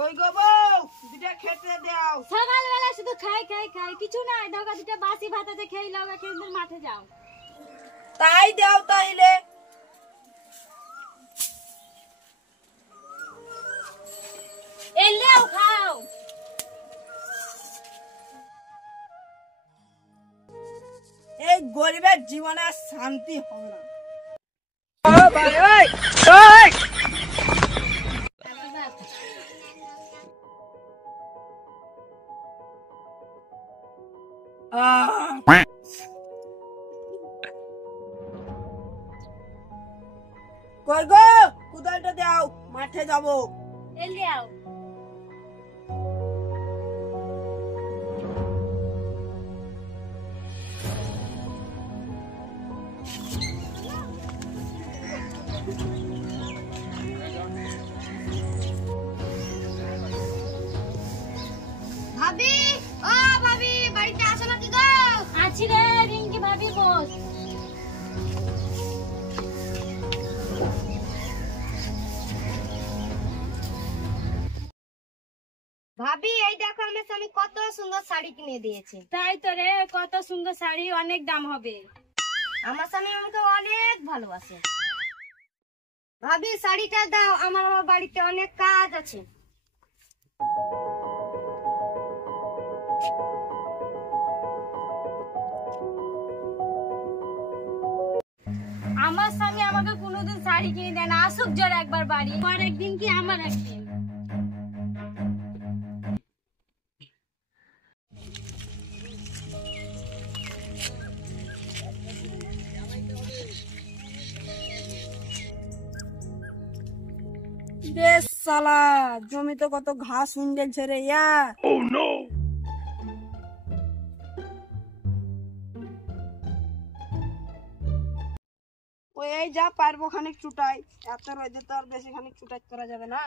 কই গো বউ দুটা খেতে দাও। সকালবেলা শুধু খাই খাই খাই, কিছু নাই। দাও দুটা বাসি ভাত আছে, খেয়ে লাও, কিন্তু মাঠে যাও। তাই দাও তাইলে। এলেও খাও। এই গরিবের জীবনে আর শান্তি হবে না। কই গো কুদালটা দাও, মাঠে যাবো। এলেও ভাবি, ও ভাবি, বাড়িতে আসো নাকি গো? আছি রে রিঙ্কি ভাবি, বস। ভাবি, এই দেখো আমার স্বামী কত সুন্দর শাড়ি কিনে দিয়েছে। তাই তো রে, কত সুন্দর শাড়ি, অনেক দাম হবে। আমার স্বামী আমাকে অনেক ভালোবাসে। ভাবি শাড়িটা দাও, আমার বাড়িতে অনেক কাজ আছে। আমার স্বামী আমাকে কোনোদিন শাড়ি কিনে দেয় না। আসুক জোর একবার বাড়ি, আমার একদিন কি আমার একদিন। বেশ সালা, জমিতে কত ঘাস উন্ডেলছে রে ইয়া। ওই এই যা পারবো খানিক চুটাই, এত রোদে তো আর বেশি খানিক চুটাই করা যাবে না।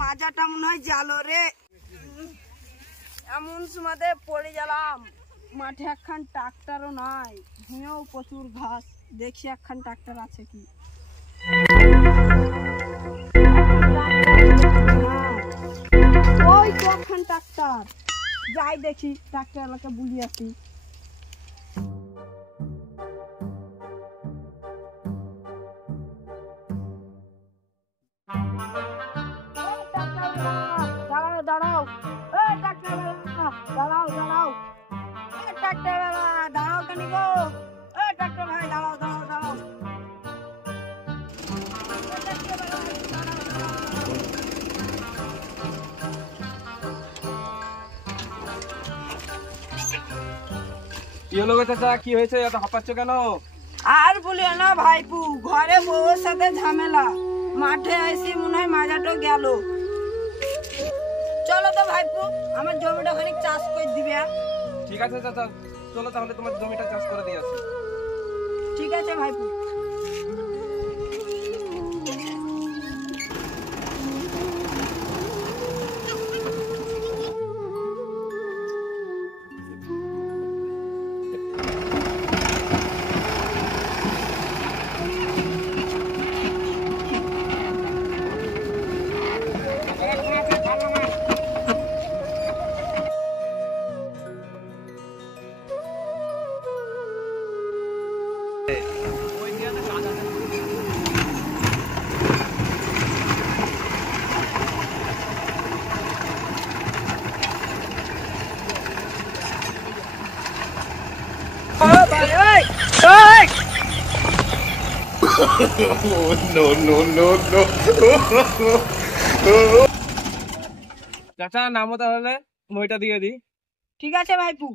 মাজাটা মনে হয় জালো রে। এমন সময়তে পড়ে গেলাম। মাঠে একখান ট্রাক্টরও নাই, ভুঁয়েও প্রচুর ঘাস। দেখি একখান ট্রাক্টর আছে কি। ওই তো একখান ট্রাক্টর, যাই দেখি ট্রাক্টর এলাকা বুঝিয়ে আসি। দাঁড়াও দাঁড়াও, ট্রাক্টর দাঁড়াও দাঁড়াও, ট্রাক্টর দাঁড়াও কেন গো? ট্রাক্টর ভাই দাঁড়াও দাঁড়াও দাঁড়াও। কি হলো গো চাচা, কি হয়েছে, এত হাঁপাচ্ছ কেন? আর বলিও না ভাইপু, ঘরে বউর সাথে ঝামেলা। মাঠে আসি মনে হয় মাজাটো গেল। চলো তো ভাইপু, আমার জমিটা খানিক চাষ করে দিবে। ঠিক আছে চাচা, চলো তাহলে তোমার জমিটা চাষ করে দিয়ে আসি। ঠিক আছে ভাইপু। চাচা নামো তাহলে, মইটা দিয়ে দিই। ঠিক আছে ভাইপু।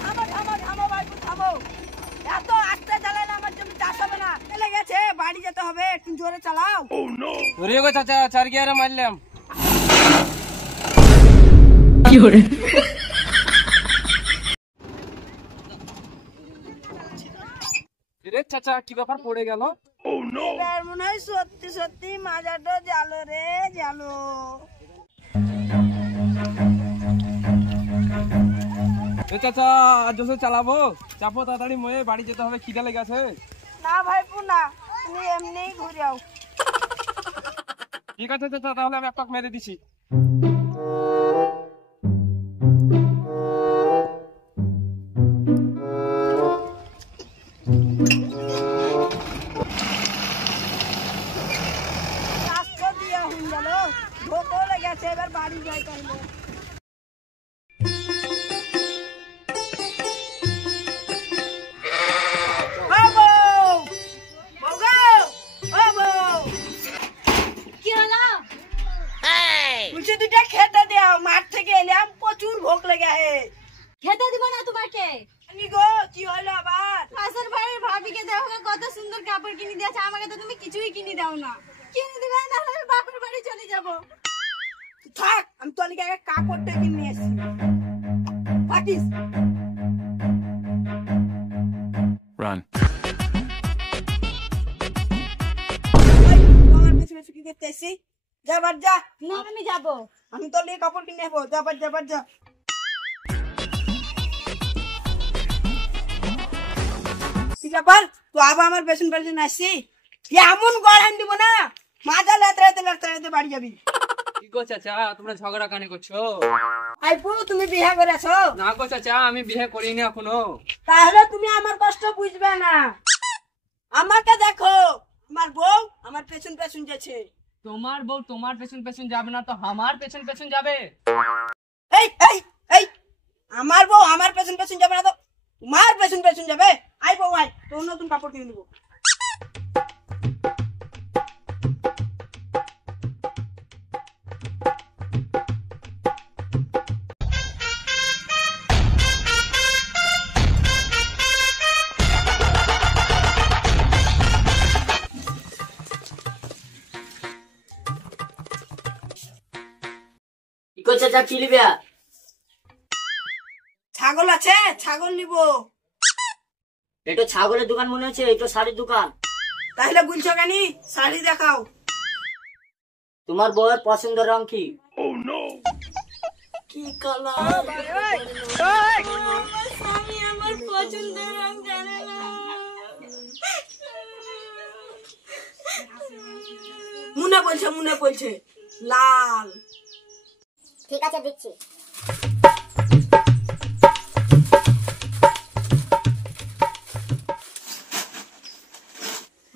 থামো থামো থামো ভাইপু থামো, এত আস্তে চালালে আমার জমি চাষ হবে একটু জোরে চালাও। ধরিয়ে গো চাচা, 4 গিয়ারে মারলাম। রে চাচা, কি ব্যাপার, পড়ে গেল? এবার মনে হয় সত্যি সত্যি মাজাটা জালো রে, জালো। চাচা আর জোসে চালাবো, চাপো তাড়াতাড়ি, ময়ে বাড়ি যেতে হবে, খিদে লেগেছে। না ভাইপু না, তুমি এমনিই ঘুরাও। ঠিক আছে চাচা, তাহলে আমি একটা মেরে দিছি। রাস্তা দিয়া হয়ে গেল, ভোকও লেগেছে, এবার বাড়ি যাই তাহলে। কি হলো? বলছি দুটা খেতে দাও, মাঠ থেকে এলাম, প্রচুর ভোক লেগে হে। খেতে দিব না তোমাকে। গো কি হলো আবার? পাশের বাড়ির ভাবিকে দেখো কত সুন্দর কাপড় কিনে দিয়েছে, আমাকে তো তুমি কিছুই কিনে দাও না। কিনে দিবে না হলে বাপের বাড়ি চলে যাব। থাক, আমি তো অনেক আগে কাপড়টা কিনে এসেছি, থাকিস। Run. তোমার পিছু পিছু কি করতে এসেছি? যাবার যা। না আমি যাব। আমি তো লিয়ে কাপড় কিনে নেবো, যাবার যাবার যা। কি ব্যাপার, তো আবার আমার পেছন পেছন আসছি? এমন গড়ান দিব না, মাজা লেতরাতে লেতরাতে বাড়ি যাবি। কি গো চাচা, তোমরা ঝগড়া কানে করছো? আইপু তুমি বিয়ে করেছো? না গো চাচা, আমি বিয়ে করিনি এখনো। তাহলে তুমি আমার কষ্ট বুঝবে না। আমাকে দেখো, আমার বউ আমার পেছন পেছন যাচ্ছে। তোমার বউ তোমার পেছন পেছন যাবে না তো আমার পেছন পেছন যাবে? এই এই এই, আমার বউ আমার পেছন পেছন যাবে না তো তোমার পেছন পেছন যাবে। আই বউ আই, তোর নতুন কাপড় কিনে দেবো। চাচা কি লিবে? ছাগল আছে, ছাগল নিবো। এটা ছাগলের দোকান মনে হচ্ছে, এটা শাড়ির দোকান। তাহলে বলছো কেন? শাড়ি দেখাও। তোমার বউয়ের পছন্দের রং কি? কি কালার? স্বামী আমার পছন্দের রং জানে না। মনে বলছে লাল। ঠিক আছে দিচ্ছি।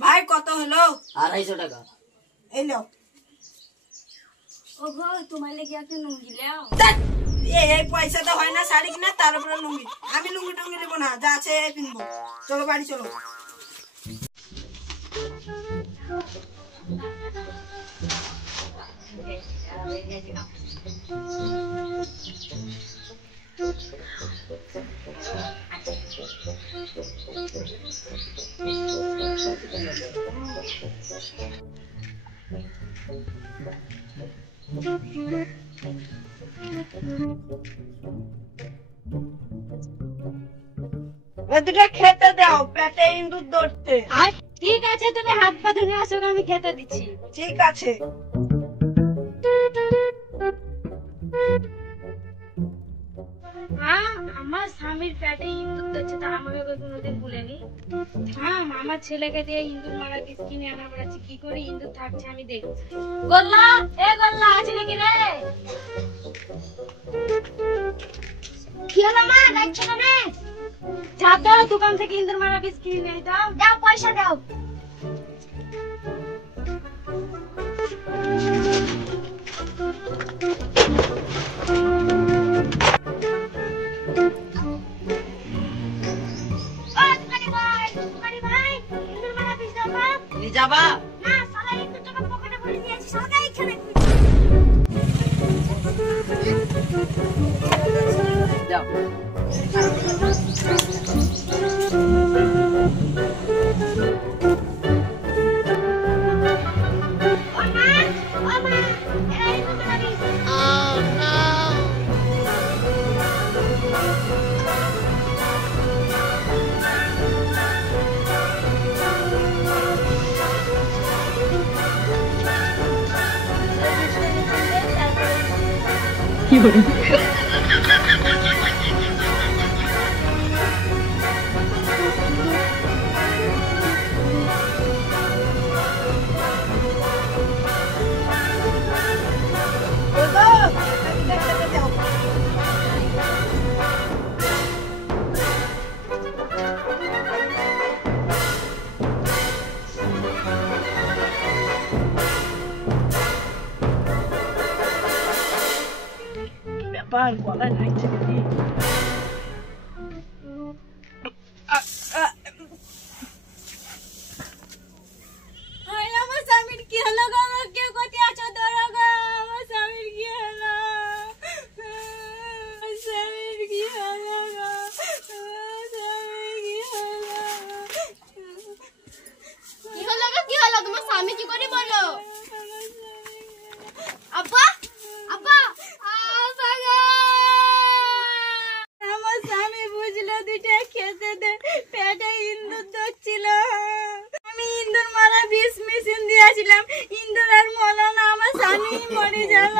ভাই কত হলো? 250 টাকা। এলো। ও গো, তোমার লেগে একটা লুঙ্গি নাও। এই পয়সাটা হয় না শাড়ি কিনা, তার উপরে লুঙ্গি। আমি লুঙ্গি টুঙ্গি নেবো না, যা আছে কিনবো। চলো বাড়ি চলো। দুটা খেতে দাও, পেটে ইঁদুর ধরতে। ঠিক আছে, তুমি হাত পা ধুয়ে আসো, আমি খেতে দিচ্ছি। ঠিক আছে। আমার স্বামীর পেটে ইঁদুর ধরছে, তা আমাকে কোনোদিন বলেনি। আমার ছেলেকে দিয়ে ইঁদুর মারা কিনে আনা পড়াচ্ছি, কি করে ইঁদুর থাকছে আমি দেখছি। গোল্লা, এ গোল্লা, আছে নাকি রে? কি হলো মা, যাচ্ছ না? যাতে দোকান থেকে ইঁদুর মারা বীজ কিনে নিয়ে দাও। দাও, পয়সা দাও। যাবা? না, সবাই একটু টাকা পকেটে ভরে দিয়েছি, সবাই এখানে। যাও। ব্যাপার গলায় লাগছে দিদি। আমার স্বামীর কি হলো গো? আমার কেউ কোথায় আছো? ধরো গো, আমার স্বামীর কি হলো? আমার স্বামীর কি হলো গো? আমার স্বামীর কি হলো? কি হলো গো, কি হলো? তোমার স্বামী কি করে বলো? আব্বা, আব্বা, আব্বা গো! আমার স্বামী বুঝলো দুইটা খেতে দে, পেটে ইন্দুর ধরছিল। আমি ইন্দুর মারা বিষ মেশিন দিয়েছিলাম, ইন্দুর আর মরলো না, আমার স্বামী মরে গেল।